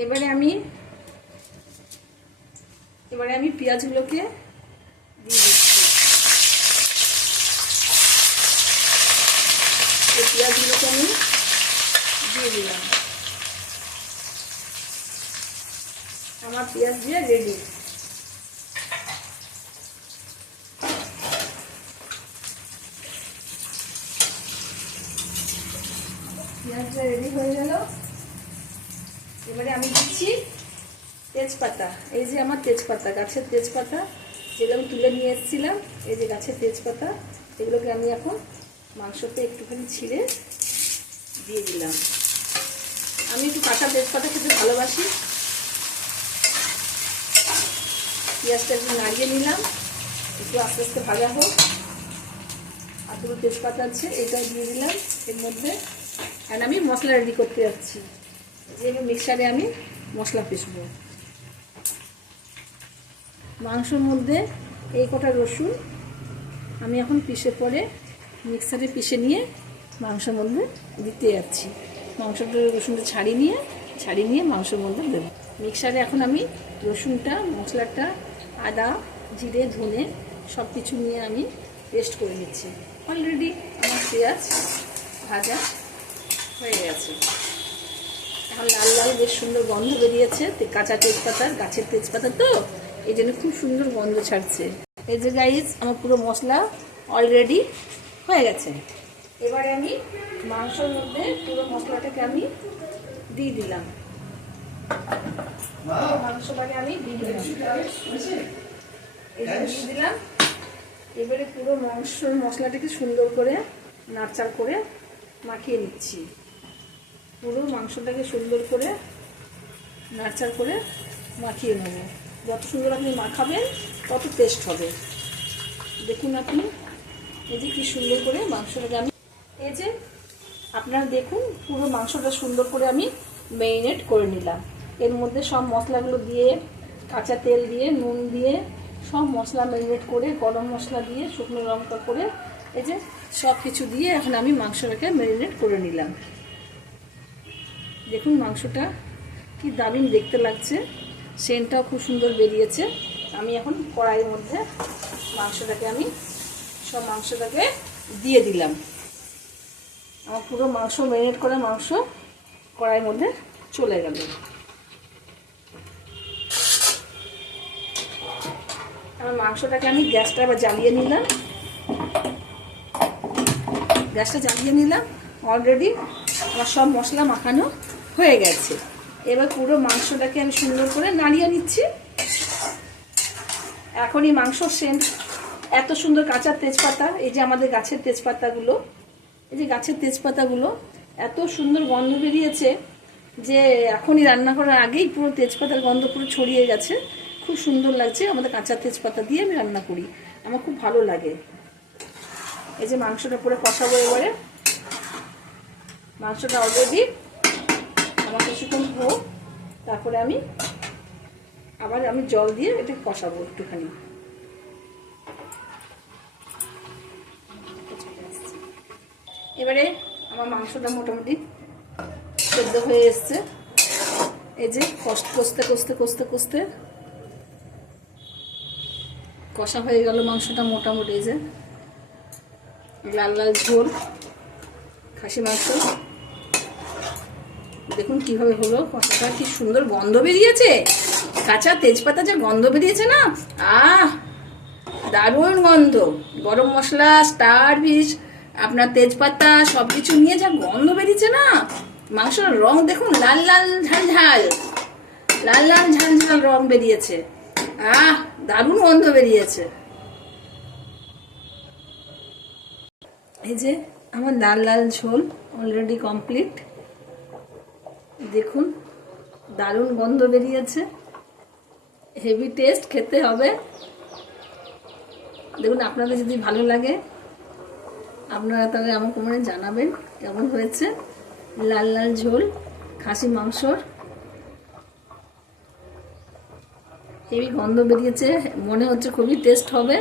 এবারে আমি পেঁয়াজগুলোকে দিয়ে দিচ্ছি। এই পেঁয়াজগুলোকে আমি দিয়ে দিলাম। আমার পেঁয়াজ দিয়ে রেডি। পেঁয়াজটা রেডি হয়ে গেল। এবারে আমি দিচ্ছি তেজপাতা। এই যে আমার তেজপাতা, গাছের তেজপাতা, যেগুলো আমি তুলে নিয়ে এসেছিলাম। এই যে গাছের তেজপাতা, এগুলোকে আমি এখন মাংসতে একটুখানি ছিঁড়ে দিয়ে দিলাম। আমি একটু কাঁচা তেজপাতা খেতে ভালোবাসি। পেঁয়াজটা একটু নাড়িয়ে নিলাম, একটু আস্তে আস্তে ভাজা হোক। আর দুটো তেজপাতা আছে, এটাও দিয়ে দিলাম এর মধ্যে। আর আমি মশলা রেডি করতে যাচ্ছি। যে মিক্সারে আমি মশলা পিসবো। মাংসের মধ্যে এই কটা রসুন আমি এখন পিষে পরে মিক্সারে পিষে নিয়ে মাংসের মধ্যে দিতে যাচ্ছি। মাংসটা রসুনটা ছাড়িয়ে নিয়ে মাংসের মধ্যে দেবো। মিক্সারে এখন আমি রসুনটা, মশলাটা, আদা, জিরে, ধনে সব কিছু নিয়ে আমি পেস্ট করে নিচ্ছি। অলরেডি আমার পেঁয়াজ ভাজা হয়ে গেছে। এখন লাল লাল বেশ সুন্দর গন্ধ বেরিয়েছে। কাঁচা তেজপাতার, গাছের তেজপাতা তো এই জন্য খুব সুন্দর গন্ধ ছাড়ছে। এই যে গাইজ আমার পুরো মশলা অলরেডি হয়ে গেছে। এবারে আমি মাংসের মধ্যে পুরো মশলাটাকে আমি দিয়ে দিলাম। মাংসটাকে আমি দিয়ে দিলাম। এবারে পুরো মাংসের মশলাটাকে সুন্দর করে নাড়চাড় করে মাখিয়ে নিচ্ছি। পুরো মাংসটাকে সুন্দর করে নাড়চাড় করে মাখিয়ে নেব। যত সুন্দর আপনি মাখাবেন তত টেস্ট হবে। দেখুন আপনি এই যে কি সুন্দর করে মাংসটাকে আমি, এই যে আপনারা দেখুন পুরো মাংসটা সুন্দর করে আমি ম্যারিনেট করে নিলাম। এর মধ্যে সব মশলাগুলো দিয়ে, কাঁচা তেল দিয়ে, নুন দিয়ে সব মশলা ম্যারিনেট করে, গরম মশলা দিয়ে, শুকনো লঙ্কা করে, এই যে সব কিছু দিয়ে এখন আমি মাংসটাকে ম্যারিনেট করে নিলাম। দেখুন মাংসটা কি দারুণ দেখতে লাগছে, সেন্টটাও খুব সুন্দর বেরিয়েছে। আমি এখন কড়াইয়ের মধ্যে সব মাংসটাকে দিয়ে দিলাম। আমার পুরো মাংস ম্যারিনেট করা মাংস কড়াইয়ের মধ্যে চলে গেল। আমার মাংসটাকে আমি গ্যাসটা আবার জ্বালিয়ে নিলাম। গ্যাসটা জ্বালিয়ে নিলাম। অলরেডি আমার সব মশলা মাখানো হয়ে গেছে। এবার পুরো মাংসটাকে আমি সুন্দর করে নাড়িয়ে নিচ্ছি। এখনই মাংসর সেন্ট এত সুন্দর, কাঁচা তেজপাতা, এই যে আমাদের গাছের তেজপাতাগুলো, এই যে গাছের তেজপাতাগুলো এত সুন্দর গন্ধ বেরিয়েছে যে এখনই রান্না করার আগেই পুরো তেজপাতার গন্ধ পুরো ছড়িয়ে গেছে। খুব সুন্দর লাগছে। আমাদের কাঁচা তেজপাতা দিয়ে আমি রান্না করি, আমার খুব ভালো লাগে। এই যে মাংসটা পুরো কষাবো। এবারে মাংসটা অলরেডি আমার কিছুক্ষণ হোক, তারপরে আমি জল দিয়ে এটা কষাবো একটুখানি। এবারে আমার মাংসটা মোটামুটি সেদ্ধ হয়ে এসছে। এই যে কষতে কষা হয়ে গেল মাংসটা মোটামুটি। এই যে লাল লাল ঝোল খাসি মাংস, দেখুন কিভাবে হলো কষাটা। কি সুন্দর গন্ধ বেরিয়েছে, কাঁচা তেজপাতা যে গন্ধ বেরিয়েছে না, দারুণ গন্ধ। গরম মশলা, স্টার বিচ, আপনার তেজপাতা সব কিছু নিয়ে যা গন্ধ বেরিয়েছে না, মাংসের রং দেখুন লাল লাল ঝাল রং বেরিয়েছে। দারুণ গন্ধ বেরিয়েছে। এই যে আমার লাল লাল ঝোল অলরেডি কমপ্লিট। দেখুন দারুণ গন্ধ বেরিয়েছে, হেভি টেস্ট, খেতে হবে। দেখুন আপনাদের যদি ভালো লাগে আপনারা তাহলে আমার কমেন্টে জানাবেন কেমন হয়েছে। লাল লাল ঝোল খাসি মাংসর হেভি গন্ধ বেরিয়েছে, মনে হচ্ছে খুবই টেস্ট হবে।